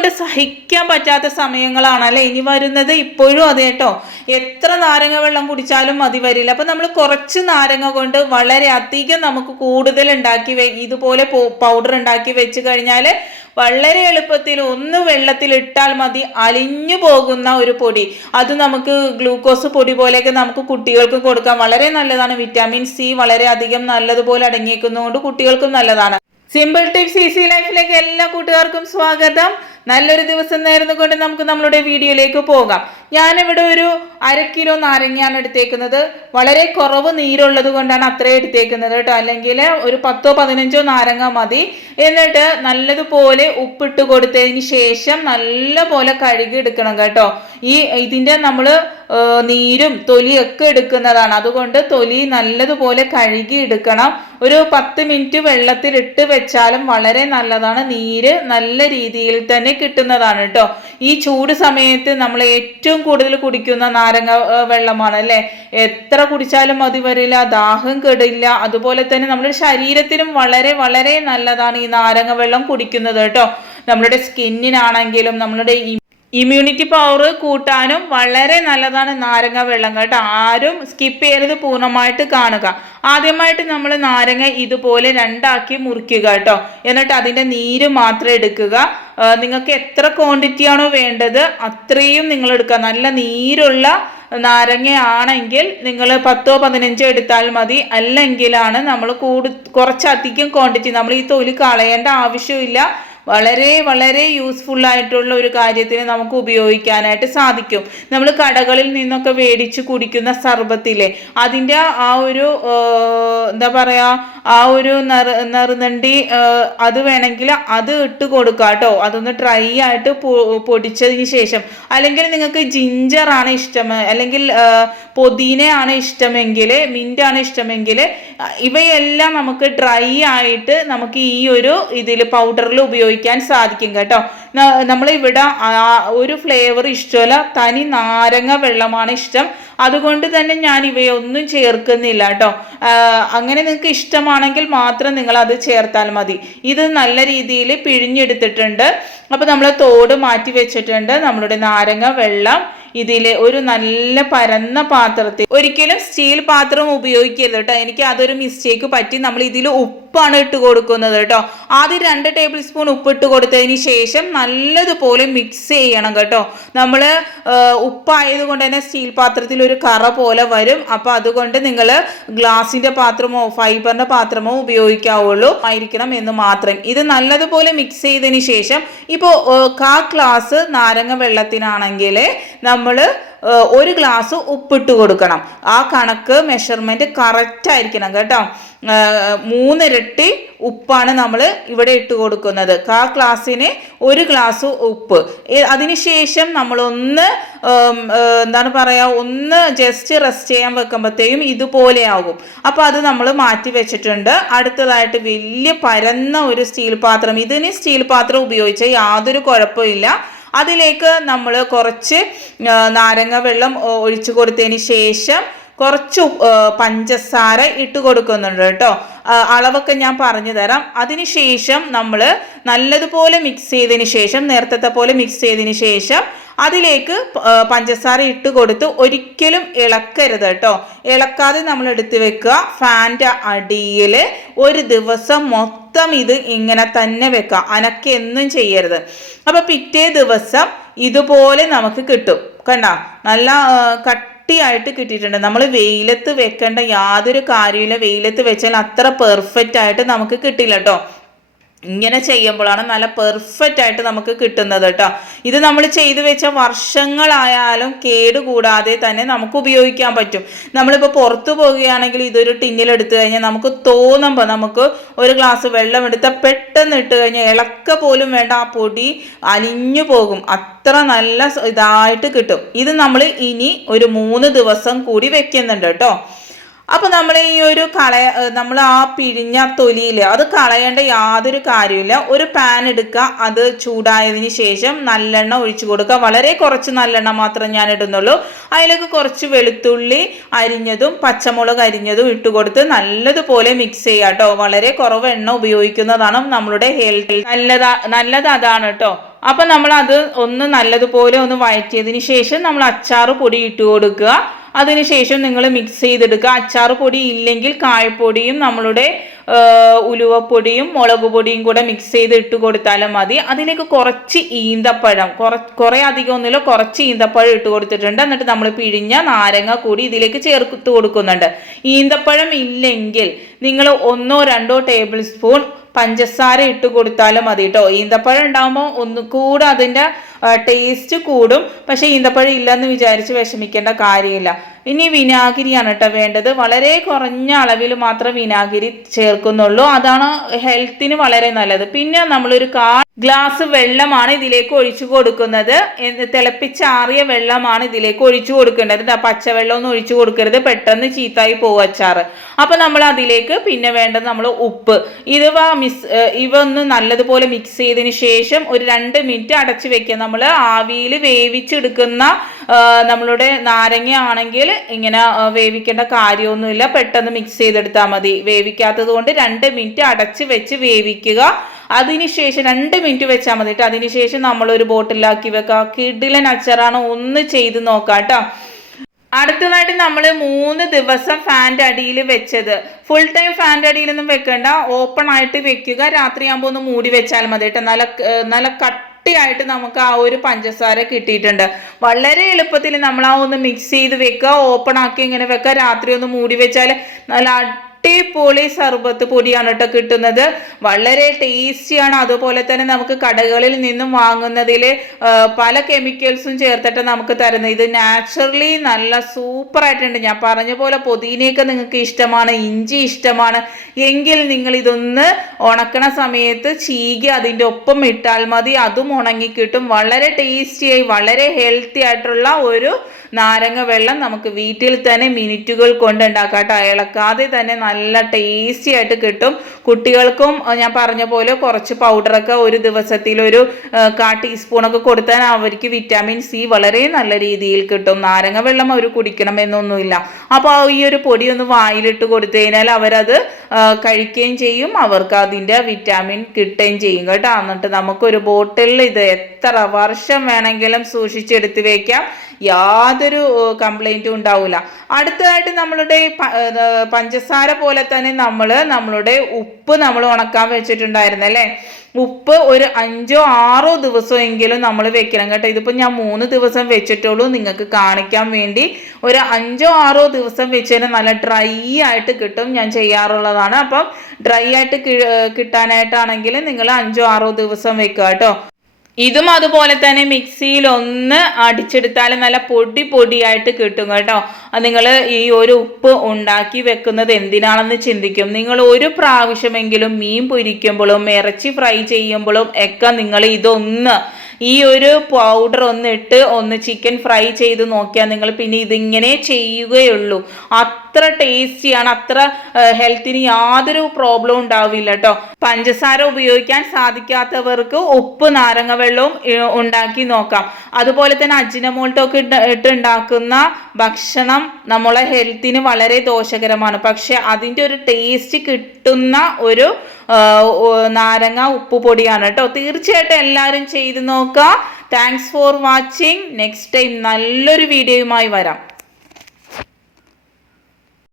കൊണ്ട് സഹിക്കാൻ പറ്റാത്ത സമയങ്ങളാണല്ലേ ഇനി വരുന്നത്. ഇപ്പോഴും അതെ കേട്ടോ, എത്ര നാരങ്ങ വെള്ളം കുടിച്ചാലും മതി വരില്ല. അപ്പം നമ്മൾ കുറച്ച് നാരങ്ങ കൊണ്ട് വളരെ അധികം നമുക്ക് കൂടുതൽ ഉണ്ടാക്കി ഇതുപോലെ പൗഡർ ഉണ്ടാക്കി വെച്ച് കഴിഞ്ഞാൽ വളരെ എളുപ്പത്തിൽ ഒന്ന് വെള്ളത്തിൽ ഇട്ടാൽ മതി അലിഞ്ഞു പോകുന്ന ഒരു പൊടി. അത് നമുക്ക് ഗ്ലൂക്കോസ് പൊടി പോലെയൊക്കെ നമുക്ക് കുട്ടികൾക്ക് കൊടുക്കാം. വളരെ നല്ലതാണ്. വിറ്റാമിൻ സി വളരെ അധികം നല്ലതുപോലെ അടങ്ങിയിരിക്കുന്നതുകൊണ്ട് കുട്ടികൾക്കും നല്ലതാണ്. സിമ്പിൾ ടിപ്സ് ഈസി ലൈഫിലേക്ക് എല്ലാ കൂട്ടുകാർക്കും സ്വാഗതം. നല്ലൊരു ദിവസം നേർന്നുകൊണ്ട് നമുക്ക് നമ്മളുടെ വീഡിയോയിലേക്ക് പോകാം. ഞാനിവിടെ ഒരു 1/2 കിലോ നാരങ്ങയാണ് എടുത്തേക്കുന്നത്. വളരെ കുറവ് നീരുള്ളത് കൊണ്ടാണ് അത്രയും എടുത്തേക്കുന്നത് കേട്ടോ. അല്ലെങ്കിൽ ഒരു 10-15 നാരങ്ങ മതി. എന്നിട്ട് നല്ലതുപോലെ ഉപ്പിട്ട് കൊടുത്തതിന് ശേഷം നല്ലപോലെ കഴുകി എടുക്കണം കേട്ടോ. ഇതിൻ്റെ നമ്മൾ നീരും തൊലിയൊക്കെ എടുക്കുന്നതാണ്. അതുകൊണ്ട് തൊലി നല്ലതുപോലെ കഴുകി എടുക്കണം. ഒരു 10 മിനിറ്റ് വെള്ളത്തിൽ ഇട്ട് വെച്ചാലും വളരെ നല്ലതാണ്. നീര് നല്ല രീതിയിൽ തന്നെ കിട്ടുന്നതാണ് കേട്ടോ. ഈ ചൂട് സമയത്ത് നമ്മൾ ഏറ്റവും കൂടുതൽ കുടിക്കുന്ന നാരങ്ങ വെള്ളമാണ് അല്ലേ. എത്ര കുടിച്ചാലും മതി വരില്ല, ദാഹം കെടില്ല. അതുപോലെ തന്നെ നമ്മുടെ ശരീരത്തിനും വളരെ വളരെ നല്ലതാണ് ഈ നാരങ്ങ വെള്ളം കുടിക്കുന്നത് കേട്ടോ. നമ്മുടെ സ്കിന്നിനാണെങ്കിലും നമ്മളുടെ ഇമ്മ്യൂണിറ്റി പവർ കൂട്ടാനും വളരെ നല്ലതാണ് നാരങ്ങ വെള്ളം കേട്ടോ. ആരും സ്കിപ്പ് ചെയ്യരുത്, പൂർണ്ണമായിട്ട് കാണുക. ആദ്യമായിട്ട് നമ്മൾ നാരങ്ങ ഇതുപോലെ 2 മുറിക്കുക കേട്ടോ. എന്നിട്ട് അതിൻ്റെ നീര് മാത്രം എടുക്കുക. നിങ്ങൾക്ക് എത്ര ക്വാണ്ടിറ്റി ആണോ വേണ്ടത് അത്രയും നിങ്ങൾ എടുക്കുക. നല്ല നീരുള്ള നാരങ്ങയാണെങ്കിൽ നിങ്ങൾ 10-15 എടുത്താൽ മതി. അല്ലെങ്കിലാണ് നമ്മൾ കുറച്ചധികം ക്വാണ്ടിറ്റി, നമ്മൾ ഈ തൊലി കളയേണ്ട ആവശ്യമില്ല. വളരെ വളരെ യൂസ്ഫുൾ ആയിട്ടുള്ള ഒരു കാര്യത്തിന് നമുക്ക് ഉപയോഗിക്കാനായിട്ട് സാധിക്കും. നമ്മൾ കടകളിൽ നിന്നൊക്കെ മേടിച്ച് കുടിക്കുന്ന സർബത്തില്ലേ, അതിൻ്റെ ആ ഒരു എന്താ പറയുക, ആ ഒരു നെറുനണ്ടി അത് വേണമെങ്കിൽ അത് ഇട്ട് കൊടുക്കുക കേട്ടോ. അതൊന്ന് ഡ്രൈ ആയിട്ട് പൊടിച്ചതിന് ശേഷം, അല്ലെങ്കിൽ നിങ്ങൾക്ക് ജിഞ്ചറാണ് ഇഷ്ടം, അല്ലെങ്കിൽ പുതിനയാണ് ഇഷ്ടമെങ്കിൽ, മിൻ്റാണ് ഇഷ്ടമെങ്കിൽ, ഇവയെല്ലാം നമുക്ക് ഡ്രൈ ആയിട്ട് നമുക്ക് ഈ ഒരു ഇതിൽ പൗഡറിൽ ഉപയോഗിക്കാൻ സാധിക്കും കേട്ടോ. നമ്മളിവിടെ ഒരു ഫ്ലേവർ ഇഷ്ടമല്ല, തനി നാരങ്ങ വെള്ളമാണ് ഇഷ്ടം. അതുകൊണ്ട് തന്നെ ഞാൻ ഇവയൊന്നും ചേർക്കുന്നില്ല കേട്ടോ. അങ്ങനെ നിങ്ങൾക്ക് ഇഷ്ടമാണെങ്കിൽ മാത്രം നിങ്ങൾ അത് ചേർത്താൽ മതി. ഇത് നല്ല രീതിയിൽ പിഴിഞ്ഞെടുത്തിട്ടുണ്ട്. അപ്പോൾ നമ്മൾ തോട് മാറ്റി വെച്ചിട്ടുണ്ട്. നമ്മളുടെ നാരങ്ങ വെള്ളം ഇതിൽ ഒരു നല്ല പരന്ന പാത്രത്തിൽ, ഒരിക്കലും സ്റ്റീൽ പാത്രം ഉപയോഗിക്കരുത് കേട്ടോ. എനിക്ക് അതൊരു മിസ്റ്റേക്ക് പറ്റി. നമ്മൾ ഇതിൽ ഉപ്പാണ് ഇട്ട് കൊടുക്കുന്നത് കേട്ടോ. ആദ്യം 2 ടേബിൾ സ്പൂൺ ഉപ്പിട്ട് കൊടുത്തതിന് ശേഷം നല്ലതുപോലെ മിക്സ് ചെയ്യണം കേട്ടോ. നമ്മൾ ഉപ്പായതുകൊണ്ട് തന്നെ സ്റ്റീൽ പാത്രത്തിൽ ഒരു കറ പോലെ വരും. അപ്പോൾ അതുകൊണ്ട് നിങ്ങൾ ഗ്ലാസിൻ്റെ പാത്രമോ ഫൈബറിൻ്റെ പാത്രമോ ഉപയോഗിക്കാവുള്ളൂ ആയിരിക്കണം എന്ന് മാത്രം. ഇത് നല്ലതുപോലെ മിക്സ് ചെയ്തതിന് ശേഷം, ഇപ്പോൾ 1/4 ഗ്ലാസ് നാരങ്ങ വെള്ളത്തിനാണെങ്കിൽ നമ്മൾ 1 ഗ്ലാസ് ഉപ്പിട്ട് കൊടുക്കണം. ആ കണക്ക് മെഷർമെൻറ്റ് കറക്റ്റ് ആയിരിക്കണം കേട്ടോ. 3 ഇരട്ടി ഉപ്പാണ് നമ്മൾ ഇവിടെ ഇട്ട് കൊടുക്കുന്നത്. 1/4 ഗ്ലാസ്സിന് 1 ഗ്ലാസ് ഉപ്പ്. അതിനുശേഷം നമ്മളൊന്ന് എന്താണ് പറയുക, ഒന്ന് ജസ്റ്റ് റെസ്റ്റ് ചെയ്യാൻ വെക്കുമ്പോഴത്തേക്കും ഇതുപോലെ ആകും. അപ്പോൾ അത് നമ്മൾ മാറ്റി വെച്ചിട്ടുണ്ട്. അടുത്തതായിട്ട് വലിയ പരന്ന ഒരു സ്റ്റീൽ പാത്രം, ഇതിന് സ്റ്റീൽ പാത്രം ഉപയോഗിച്ചാൽ യാതൊരു കുഴപ്പമില്ല. അതിലേക്ക് നമ്മൾ കുറച്ച് നാരങ്ങ വെള്ളം ഒഴിച്ചു കൊടുത്തതിന് ശേഷം കുറച്ച് പഞ്ചസാര ഇട്ട് കൊടുക്കുന്നുണ്ട് കേട്ടോ. അളവൊക്കെ ഞാൻ പറഞ്ഞു തരാം. അതിനുശേഷം നമ്മൾ നല്ലതുപോലെ മിക്സ് ചെയ്തതിന് ശേഷം, നേരത്തെ പോലെ മിക്സ് ചെയ്തതിന് ശേഷം അതിലേക്ക് പഞ്ചസാര ഇട്ട് കൊടുത്ത് ഒരിക്കലും ഇളക്കരുത് കേട്ടോ. ഇളക്കാതെ നമ്മൾ എടുത്ത് വെക്കുക. ഫാൻ്റെ അടിയിൽ ഒരു ദിവസം മൊത്തം ഇത് ഇങ്ങനെ തന്നെ വെക്കുക. അനക്കൊന്നും ചെയ്യരുത്. അപ്പോൾ പിറ്റേ ദിവസം ഇതുപോലെ നമുക്ക് കിട്ടും. കണ്ട, നല്ല കട്ടിയായിട്ട് കിട്ടിയിട്ടുണ്ട്. നമ്മൾ വെയിലത്ത് വെക്കേണ്ട യാതൊരു കാര്യമില്ല. വെയിലത്ത് വെച്ചാൽ അത്ര പെർഫെക്റ്റ് ആയിട്ട് നമുക്ക് കിട്ടില്ല കേട്ടോ. ഇങ്ങനെ ചെയ്യുമ്പോഴാണ് നല്ല പെർഫെക്റ്റ് ആയിട്ട് നമുക്ക് കിട്ടുന്നത് കേട്ടോ. ഇത് നമ്മൾ ചെയ്തു വെച്ച വർഷങ്ങളായാലും കേടുകൂടാതെ തന്നെ നമുക്ക് ഉപയോഗിക്കാൻ പറ്റും. നമ്മളിപ്പോൾ പുറത്തു പോവുകയാണെങ്കിൽ ഇതൊരു ടിന്നിലെടുത്തു കഴിഞ്ഞാൽ നമുക്ക് തോന്നുമ്പോൾ നമുക്ക് 1 ഗ്ലാസ് വെള്ളം എടുത്താൽ പെട്ടെന്ന് ഇട്ട് കഴിഞ്ഞാൽ ഇളക്ക പോലും വേണ്ട, ആ പൊടി അലിഞ്ഞു പോകും. അത്ര നല്ല ഇതായിട്ട് കിട്ടും. ഇത് നമ്മൾ ഇനി ഒരു 3 ദിവസം കൂടി വെക്കുന്നുണ്ട് കേട്ടോ. അപ്പോൾ നമ്മൾ ഈ ഒരു നമ്മൾ ആ പിഴിഞ്ഞ തൊലിയിൽ അത് കളയേണ്ട യാതൊരു കാര്യമില്ല. ഒരു പാൻ എടുക്കുക, അത് ചൂടായതിന് ശേഷം നല്ലെണ്ണ ഒഴിച്ചു കൊടുക്കുക. വളരെ കുറച്ച് നല്ലെണ്ണ മാത്രം ഞാൻ ഇടുന്നുള്ളൂ. അതിലേക്ക് കുറച്ച് വെളുത്തുള്ളി അരിഞ്ഞതും പച്ചമുളക് അരിഞ്ഞതും ഇട്ട് കൊടുത്ത് നല്ലതുപോലെ മിക്സ് ചെയ്യുക കേട്ടോ. വളരെ കുറവ് എണ്ണ ഉപയോഗിക്കുന്നതാണ് നമ്മളുടെ ഹെൽത്ത് നല്ലത് അതാണ് കേട്ടോ. അപ്പം നമ്മൾ അത് ഒന്ന് നല്ലതുപോലെ ഒന്ന് വഴറ്റിയതിന് ശേഷം നമ്മൾ അച്ചാർ പൊടി ഇട്ട് കൊടുക്കുക. അതിനുശേഷം നിങ്ങൾ മിക്സ് ചെയ്തെടുക്കുക. അച്ചാർ പൊടി ഇല്ലെങ്കിൽ കായപ്പൊടിയും നമ്മളുടെ ഉലുവപ്പൊടിയും മുളക് പൊടിയും കൂടെ മിക്സ് ചെയ്ത് ഇട്ട് കൊടുത്താലും മതി. അതിലേക്ക് കുറച്ച് ഈന്തപ്പഴം, കുറേ അധികം ഒന്നുമില്ല, കുറച്ച് ഈന്തപ്പഴം ഇട്ട് കൊടുത്തിട്ടുണ്ട്. എന്നിട്ട് നമ്മൾ പിഴിഞ്ഞ നാരങ്ങ കൂടി ഇതിലേക്ക് ചേർത്ത് കൊടുക്കുന്നുണ്ട്. ഈന്തപ്പഴം ഇല്ലെങ്കിൽ നിങ്ങൾ 1-2 ടേബിൾ സ്പൂൺ പഞ്ചസാര ഇട്ട് കൊടുത്താലും മതി കേട്ടോ. ഈന്തപ്പഴം ഉണ്ടാകുമ്പോൾ ഒന്നുകൂടെ അതിൻ്റെ ടേസ്റ്റ് കൂടും. പക്ഷെ ഈന്തപ്പഴം ഇല്ലെന്ന് വിചാരിച്ച് വിഷമിക്കേണ്ട കാര്യമില്ല. ഇനി വിനാഗിരിയാണ് കേട്ടോ വേണ്ടത്. വളരെ കുറഞ്ഞ അളവിൽ മാത്രം വിനാഗിരി ചേർക്കുന്നുള്ളൂ. അതാണ് ഹെൽത്തിന് വളരെ നല്ലത്. പിന്നെ നമ്മളൊരു ഗ്ലാസ് വെള്ളമാണ് ഇതിലേക്ക് ഒഴിച്ചു കൊടുക്കുന്നത്. തിളപ്പിച്ചാറിയ വെള്ളമാണ് ഇതിലേക്ക് ഒഴിച്ചു കൊടുക്കേണ്ടത്. പച്ചവെള്ളം ഒന്നും ഒഴിച്ചു കൊടുക്കരുത്, പെട്ടെന്ന് ചീത്തായി പോകും അച്ചാറ്. അപ്പൊ നമ്മൾ അതിലേക്ക് പിന്നെ വേണ്ടത് നമ്മൾ ഉപ്പ്. ഇവ ഒന്ന് നല്ലതുപോലെ മിക്സ് ചെയ്തതിന് ശേഷം ഒരു 2 മിനിറ്റ് അടച്ചു വെക്കുക. നമ്മൾ ആവിയിൽ വേവിച്ചെടുക്കുന്ന നമ്മളുടെ നാരങ്ങ ആണെങ്കിൽ ഇങ്ങനെ വേവിക്കേണ്ട കാര്യമൊന്നുമില്ല, പെട്ടെന്ന് മിക്സ് ചെയ്തെടുത്താൽ മതി. വേവിക്കാത്തത് കൊണ്ട് 2 മിനിറ്റ് അടച്ച് വെച്ച് വേവിക്കുക. അതിനുശേഷം 2 മിനിറ്റ് വെച്ചാൽ മതി കേട്ടോ. അതിനുശേഷം നമ്മളൊരു ബോട്ടിലാക്കി വെക്കുക. കിടിലൻ അച്ചാറാണ്, ഒന്ന് ചെയ്ത് നോക്കാം കേട്ടോ. അടുത്തതായിട്ട് നമ്മൾ 3 ദിവസം ഫാൻ്റെ അടിയിൽ വെച്ചത്. ഫുൾ ടൈം ഫാൻ്റെ അടിയിലൊന്നും വെക്കണ്ട, ഓപ്പൺ ആയിട്ട് വെക്കുക. രാത്രിയാകുമ്പോൾ ഒന്ന് മൂടി വെച്ചാൽ മതി കേട്ടോ. നല്ല കട്ടിയായിട്ട് നമുക്ക് ആ ഒരു പഞ്ചസാര കിട്ടിയിട്ടുണ്ട്. വളരെ എളുപ്പത്തിൽ നമ്മൾ ആ ഒന്ന് മിക്സ് ചെയ്ത് വെക്കുക, ഓപ്പൺ ആക്കി ഇങ്ങനെ വെക്കുക. രാത്രി ഒന്ന് മൂടി വെച്ചാൽ നല്ല അടിപൊളി സർബത്ത് പൊടിയാണ് കേട്ടോ കിട്ടുന്നത്. വളരെ ടേസ്റ്റിയാണ്. അതുപോലെ തന്നെ നമുക്ക് കടകളിൽ നിന്നും വാങ്ങുന്നതിൽ പല കെമിക്കൽസും ചേർത്തിട്ട് നമുക്ക് തരുന്നത്. ഇത് നാച്ചുറലി നല്ല സൂപ്പർ ആയിട്ടുണ്ട്. ഞാൻ പറഞ്ഞ പോലെ പുതിനയൊക്കെ നിങ്ങൾക്ക് ഇഷ്ടമാണ്, ഇഞ്ചി ഇഷ്ടമാണ് എങ്കിൽ നിങ്ങൾ ഇതൊന്ന് ഉണക്കണ സമയത്ത് ചീകി അതിൻ്റെ ഒപ്പം ഇട്ടാൽ മതി. അതും ഉണങ്ങിക്കിട്ടും. വളരെ ടേസ്റ്റിയായി വളരെ ഹെൽത്തി ആയിട്ടുള്ള ഒരു നാരങ്ങ വെള്ളം നമുക്ക് വീട്ടിൽ തന്നെ മിനിറ്റുകൾ കൊണ്ട് ഉണ്ടാക്കാം കേട്ടോ. ഇളക്കാതെ തന്നെ നല്ല ടേസ്റ്റി ആയിട്ട് കിട്ടും. കുട്ടികൾക്കും ഞാൻ പറഞ്ഞ പോലെ കുറച്ച് പൗഡറൊക്കെ ഒരു ദിവസത്തിൽ ഒരു 1/4 ടീസ്പൂണൊക്കെ കൊടുത്താൽ അവർക്ക് വിറ്റാമിൻ സി വളരെ നല്ല രീതിയിൽ കിട്ടും. നാരങ്ങ വെള്ളം അവർ കുടിക്കണം എന്നൊന്നുമില്ല. അപ്പോൾ ഈ ഒരു പൊടി ഒന്ന് വായിലിട്ട് കൊടുത്തു കഴിഞ്ഞാൽ അവരത് കഴിക്കുകയും ചെയ്യും, അവർക്ക് അതിൻ്റെ വിറ്റാമിൻ കിട്ടുകയും ചെയ്യും കേട്ടോ. എന്നിട്ട് നമുക്കൊരു ബോട്ടിലിൽ ഇത് എത്ര വർഷം വേണമെങ്കിലും സൂക്ഷിച്ചെടുത്ത് വയ്ക്കാം, യാതൊരു കംപ്ലൈൻറ്റും ഉണ്ടാവില്ല. അടുത്തതായിട്ട് നമ്മളുടെ പഞ്ചസാര പോലെ തന്നെ നമ്മളുടെ ഉപ്പ് നമ്മൾ ഉണക്കാൻ വെച്ചിട്ടുണ്ടായിരുന്നു അല്ലേ. ഉപ്പ് ഒരു 5-6 ദിവസമെങ്കിലും നമ്മൾ വെക്കണം കേട്ടോ. ഇതിപ്പോൾ ഞാൻ 3 ദിവസം വെച്ചിട്ടുള്ളൂ നിങ്ങൾക്ക് കാണിക്കാൻ വേണ്ടി. ഒരു 5-6 ദിവസം വെച്ചതിന് നല്ല ഡ്രൈ ആയിട്ട് കിട്ടും. ഞാൻ ചെയ്യാറുള്ളതാണ്. അപ്പം ഡ്രൈ ആയിട്ട് കിട്ടാനായിട്ടാണെങ്കിൽ നിങ്ങൾ 5-6 ദിവസം വെക്കുക കേട്ടോ. ഇതും അതുപോലെ തന്നെ മിക്സിയിൽ ഒന്ന് അടിച്ചെടുത്താൽ നല്ല പൊടിയായിട്ട് കിട്ടും കേട്ടോ. നിങ്ങൾ ഈ ഒരു ഉപ്പ് ഉണ്ടാക്കി വെക്കുന്നത് എന്തിനാണെന്ന് ചിന്തിക്കും. നിങ്ങൾ ഒരു പ്രാവശ്യമെങ്കിലും മീൻ പൊരിക്കുമ്പോഴും ഇറച്ചി ഫ്രൈ ചെയ്യുമ്പോഴും ഒക്കെ നിങ്ങൾ ഇതൊന്ന് ഈ ഒരു പൗഡർ ഒന്ന് ചിക്കൻ ഫ്രൈ ചെയ്ത് നോക്കിയാൽ നിങ്ങൾ പിന്നെ ഇതിങ്ങനെ ചെയ്യുകയുള്ളൂ. അത്ര ടേസ്റ്റിയാണ്, അത്ര ഹെൽത്തിന് യാതൊരു പ്രോബ്ലം ഉണ്ടാവില്ല കേട്ടോ. പഞ്ചസാര ഉപയോഗിക്കാൻ സാധിക്കാത്തവർക്ക് ഉപ്പ് നാരങ്ങ വെള്ളവും ഉണ്ടാക്കി നോക്കാം. അതുപോലെ തന്നെ അജിനമോൾട്ടൊക്കെ ഇട്ടുണ്ടാക്കുന്ന ഭക്ഷണം നമ്മളെ ഹെൽത്തിന് വളരെ ദോഷകരമാണ്. പക്ഷെ അതിൻ്റെ ഒരു ടേസ്റ്റ് കിട്ടുന്ന ഒരു നാരങ്ങ ഉപ്പ് പൊടിയാണ് കേട്ടോ. തീർച്ചയായിട്ടും എല്ലാവരും ചെയ്ത് നോക്കുക. Thanks for watching. Next time നല്ലൊരു വീഡിയോയുമായി വരാം.